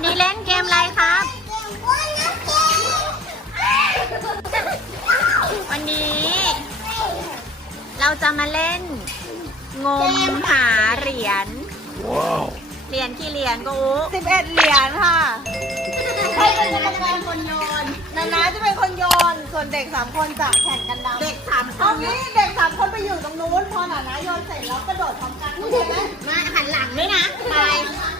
วันนี้เล่นเกมอะไรครับ วันนี้ เราจะมาเล่น งมหาเหรียญเหรียญกี่เหรียญกูสิบเอ็ดเหรียญค่ะใครเป็นคนโยนนานาจะเป็นคนโยน ส่วนเด็กสามคนจะแข่งกันดำเด็กสามคเอานงี้เด็กสามคนไปอยู่ตรงนู้น พอนานาโยนเสร็จแล้วกระโดดพร้อมกันเข้าใจไหมมาหันหลังด้วยนะไปขนาดไปไป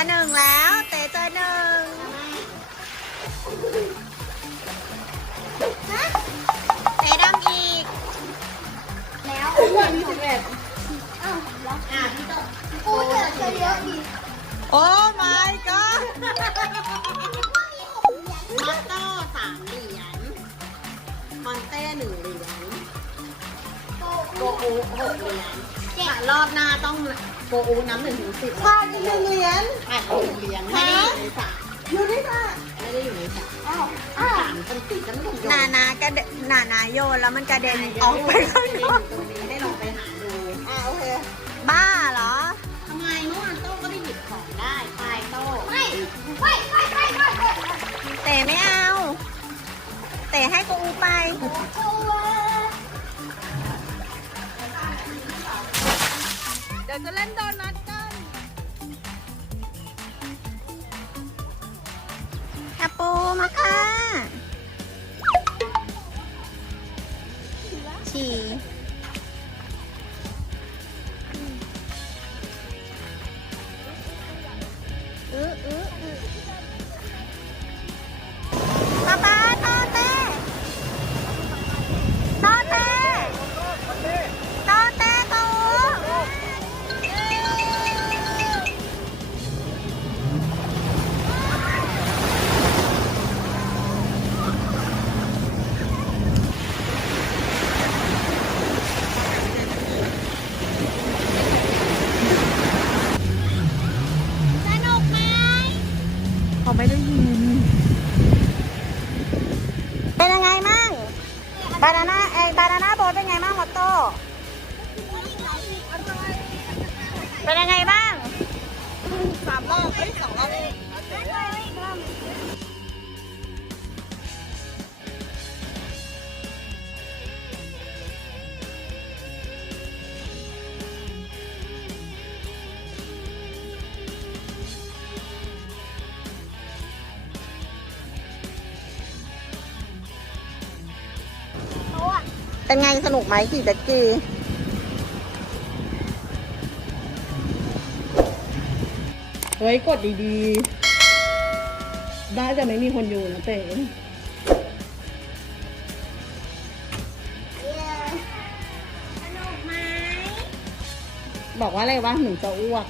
อหนึ่งแล้ว เตะเจอหนึ่งเตะดำอีก แล้วเพื่อนมีสิบเอ็ดอะพี่โตกูจะเจอเยอะอีกโอ้ my god มอตโต้สามเหรียญมอนเต้หนึ่งเหรียญโกอูหกเหรียญอะรอบหน้าต้อง โกอูน้ำหนึ่งถึงสิบขาดอีกหนึ่งเหรียญอะหนึ่งเหรียญไม่ได้อยู่ในสามอยู่ที่ค่ะไม่ได้อยู่ในสามอ้าวอ้าวสามเป็นสี่ก็ไม่ต้องโยนนานากระเดนานายโยนแล้วมันกระเด็นออกไปข้างนอกตรงนี้ได้ลองไปหาดูอ่าโอเคบ้าเหรอทำไมเมื่อวานโต้ก็ไปหยิบของได้ไปโต้เตะไม่เอา เตะให้กูอูไปเดี๋ยวจะเล่นโดนัทกันกระปูมาค่ะ เขาไม่ได้ยิน เป็นยังไงมั่งบานาน่าเอ้บานาน่าโบทเป็นไงมั่งมอตโต้เป็นยังไง เป็นไงสนุกไหมขี่เจ็ตสกีเฮ้ย กดดีๆ ได้จะไม่มีคนอยู่นะเต๋สนุกไหมบอกว่าอะไรวะหนูจะอ้วก